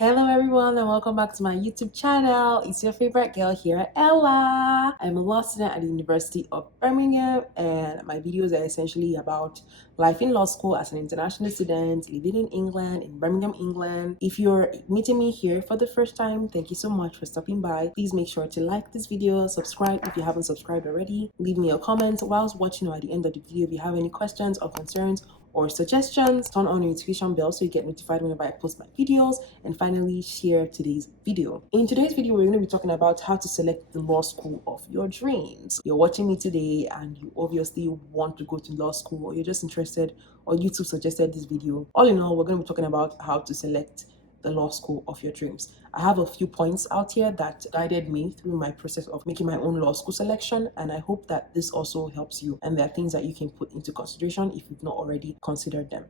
Hello everyone and welcome back to my YouTube channel. It's your favorite girl here, Ella. I'm a law student at the University of Birmingham and my videos are essentially about life in law school as an international student living in England, in Birmingham, England. If you're meeting me here for the first time, thank you so much for stopping by. Please make sure to like this video, subscribe if you haven't subscribed already, leave me a comment whilst watching or at the end of the video if you have any questions or concerns or suggestions. Turn on your notification bell so you get notified whenever I post my videos, and finally share today's video. In today's video, we're going to be talking about how to select the law school of your dreams. You're watching me today and you obviously want to go to law school, or you're just interested, or YouTube suggested this video. All in all, we're going to be talking about how to select the law school of your dreams. I have a few points out here that guided me through my process of making my own law school selection, and I hope that this also helps you, and there are things that you can put into consideration if you've not already considered them.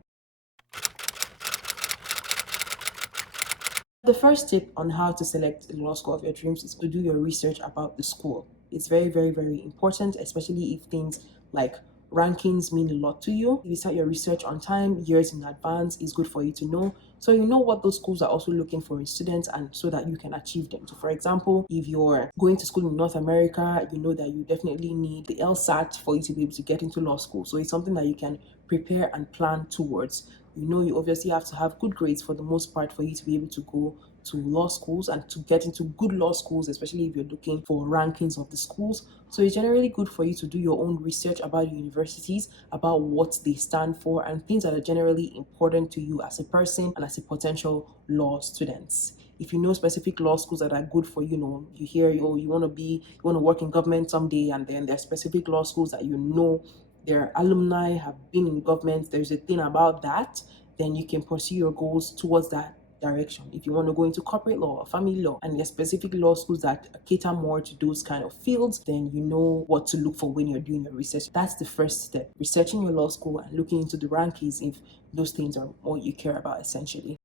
The first tip on how to select the law school of your dreams is to do your research about the school. It's very, very, very important, especially if things like rankings mean a lot to you. If you start your research on time, years in advance, it's good for you to know. So you know what those schools are also looking for in students, and so that you can achieve them. So for example, if you're going to school in North America, you know that you definitely need the LSAT for you to be able to get into law school. So it's something that you can prepare and plan towards. You know, you obviously have to have good grades for the most part for you to be able to go to law schools and to get into good law schools, especially if you're looking for rankings of the schools. So it's generally good for you to do your own research about universities, about what they stand for, and things that are generally important to you as a person and as a potential law student. If you know specific law schools that are good for you hear, oh, you want to work in government someday, and then there are specific law schools that their alumni have been in government, there's a thing about that, then you can pursue your goals towards that direction. If you want to go into corporate law or family law, and there's specific law schools that cater more to those kind of fields, then you know what to look for when you're doing your research. That's the first step, researching your law school and looking into the rankings if those things are what you care about essentially.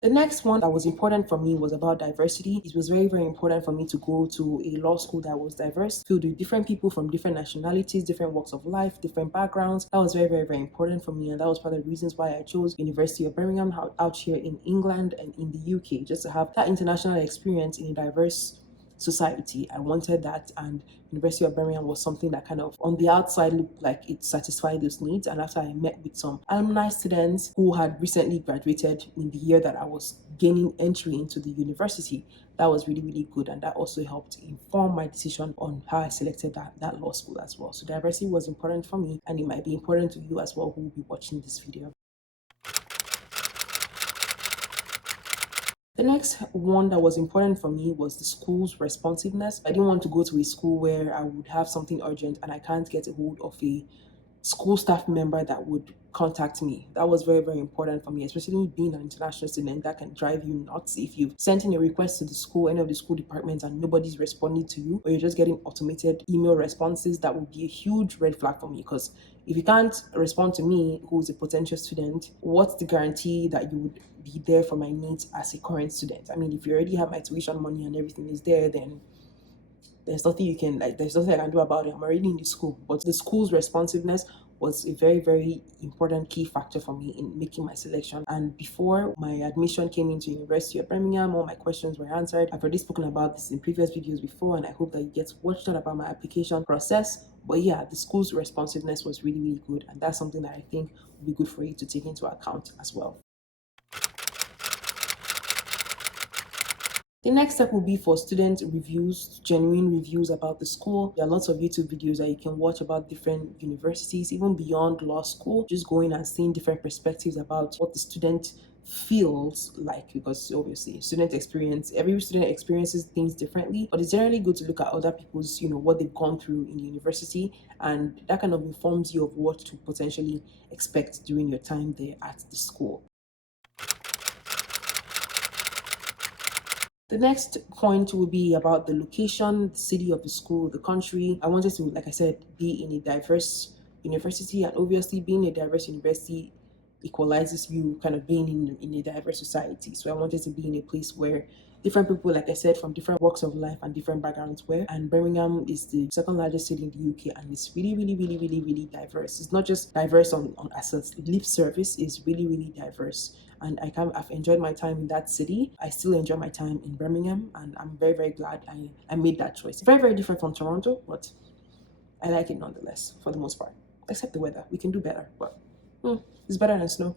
The next one that was important for me was about diversity. It was very, very important for me to go to a law school that was diverse, filled with different people from different nationalities, different walks of life, different backgrounds. That was very, very, very important for me, and that was part of the reasons why I chose University of Birmingham out here in England and in the UK, just to have that international experience in a diverse society. I wanted that, and University of Birmingham was something that kind of on the outside looked like it satisfied those needs. And after I met with some alumni students who had recently graduated in the year that I was gaining entry into the university, that was really, really good, and that also helped inform my decision on how I selected that law school as well. So diversity was important for me, and it might be important to you as well who will be watching this video. The next one that was important for me was the school's responsiveness. I didn't want to go to a school where I would have something urgent and I can't get a hold of a school staff member that would contact me. That was very, very important for me, especially being an international student. That can drive you nuts if you've sent in a request to the school, any of the school departments, and nobody's responding to you, or you're just getting automated email responses. That would be a huge red flag for me, because if you can't respond to me, who's a potential student, what's the guarantee that you would be there for my needs as a current student? I mean, if you already have my tuition money and everything is there, then there's nothing there's nothing I can do about it. I'm already in the school. But the school's responsiveness was a very, very important key factor for me in making my selection. And before my admission came into University of Birmingham, all my questions were answered. I've already spoken about this in previous videos before, and I hope that you get watched out about my application process. But yeah, the school's responsiveness was really, really good, and that's something that I think would be good for you to take into account as well. The next step will be for student reviews, genuine reviews about the school. There are lots of YouTube videos that you can watch about different universities, even beyond law school, just going and seeing different perspectives about what the student feels like, because obviously every student experiences things differently, but it's generally good to look at other people's, what they've gone through in the university, and that kind of informs you of what to potentially expect during your time there at the school. The next point will be about the location, the city of the school, the country. I wanted to, like I said, be in a diverse university, and obviously being a diverse university equalizes you kind of being in a diverse society. So I wanted to be in a place where different people, like I said, from different walks of life and different backgrounds were. And Birmingham is the second largest city in the UK, and it's really, really, really, really, really diverse. It's not just diverse on as a lip service, it's really, really diverse. And I've enjoyed my time in that city. I still enjoy my time in Birmingham, and I'm very, very glad I made that choice. Very, very different from Toronto, but I like it nonetheless for the most part. Except the weather, we can do better, but it's better than snow.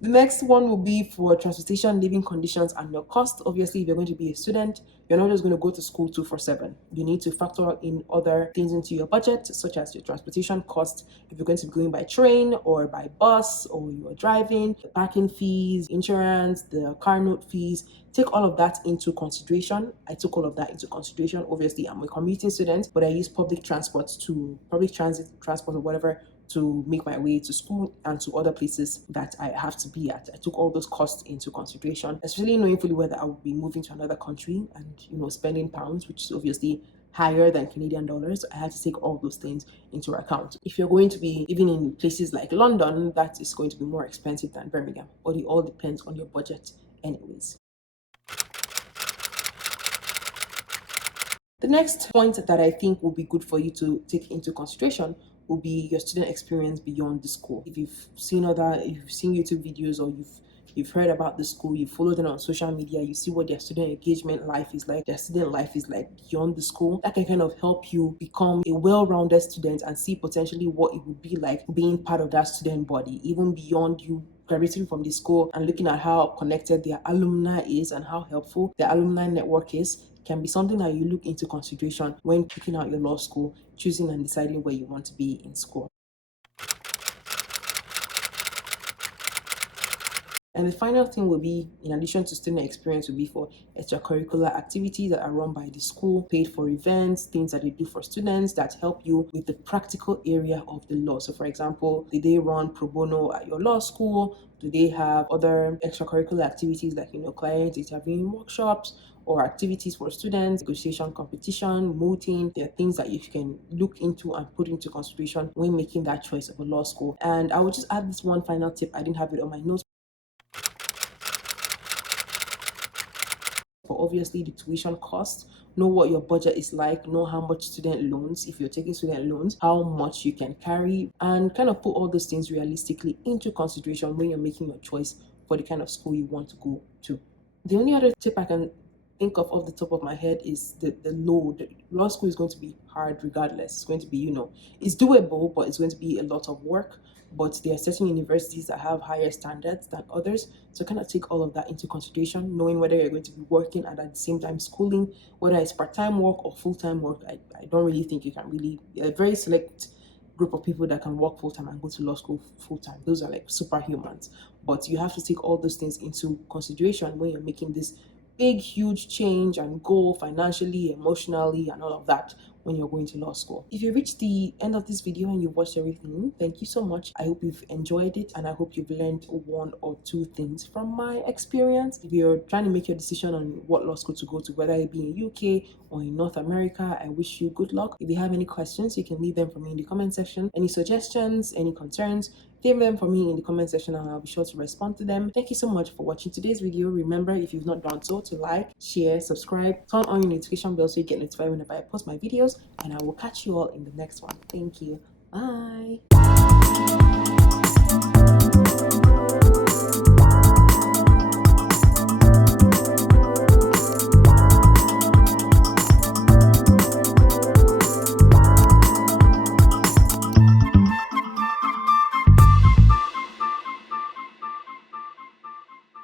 The next one will be for transportation, living conditions, and your cost. Obviously, if you're going to be a student, you're not just going to go to school 2/7. You need to factor in other things into your budget, such as your transportation cost. If you're going to be going by train or by bus, or you're driving, the parking fees, insurance, the car note fees, take all of that into consideration. I took all of that into consideration. Obviously, I'm a commuting student, but I use public transit transport or whatever to make my way to school and to other places that I have to be at. I took all those costs into consideration, especially knowing fully whether I would be moving to another country and spending pounds, which is obviously higher than Canadian dollars. I had to take all those things into account. If you're going to be even in places like London, that is going to be more expensive than Birmingham, but it all depends on your budget anyways. The next point that I think will be good for you to take into consideration will be your student experience beyond the school. If you've seen YouTube videos, or you've heard about the school, you follow them on social media, you see what their student engagement life is like, their student life is like beyond the school. That can kind of help you become a well-rounded student and see potentially what it would be like being part of that student body, even beyond you graduating from the school, and looking at how connected their alumni is and how helpful the alumni network is, can be something that you look into consideration when picking out your law school, choosing and deciding where you want to be in school. And the final thing will be, in addition to student experience, will be for extracurricular activities that are run by the school, paid for events, things that they do for students that help you with the practical area of the law. So for example, did they run pro bono at your law school? Do they have other extracurricular activities like, client interviewing workshops, or activities for students, negotiation competition, mooting? There are things that you can look into and put into consideration when making that choice of a law school. And I would just add this one final tip. I didn't have it on my notes. For obviously the tuition cost, know what your budget is like, know how much student loans, if you're taking student loans, how much you can carry, and kind of put all those things realistically into consideration when you're making your choice for the kind of school you want to go to. The only other tip I can think of off the top of my head is the load. Law school is going to be hard regardless. It's going to be, it's doable, but it's going to be a lot of work. But there are certain universities that have higher standards than others. So kind of take all of that into consideration, knowing whether you're going to be working and at the same time schooling, whether it's part-time work or full-time work. I don't really think you can really, a very select group of people that can work full-time and go to law school full-time. Those are like superhumans. But you have to take all those things into consideration when you're making this big, huge change and goal financially, emotionally, and all of that when you're going to law school. If you reached the end of this video and you've watched everything, thank you so much. I hope you've enjoyed it, and I hope you've learned one or two things from my experience. If you're trying to make your decision on what law school to go to, whether it be in UK or in North America, I wish you good luck. If you have any questions, you can leave them for me in the comment section. Any suggestions, any concerns, leave them for me in the comment section and I'll be sure to respond to them. Thank you so much for watching today's video. Remember, if you've not done so, to like, share, subscribe, turn on your notification bell so you get notified whenever I post my videos, and I will catch you all in the next one. Thank you. Bye.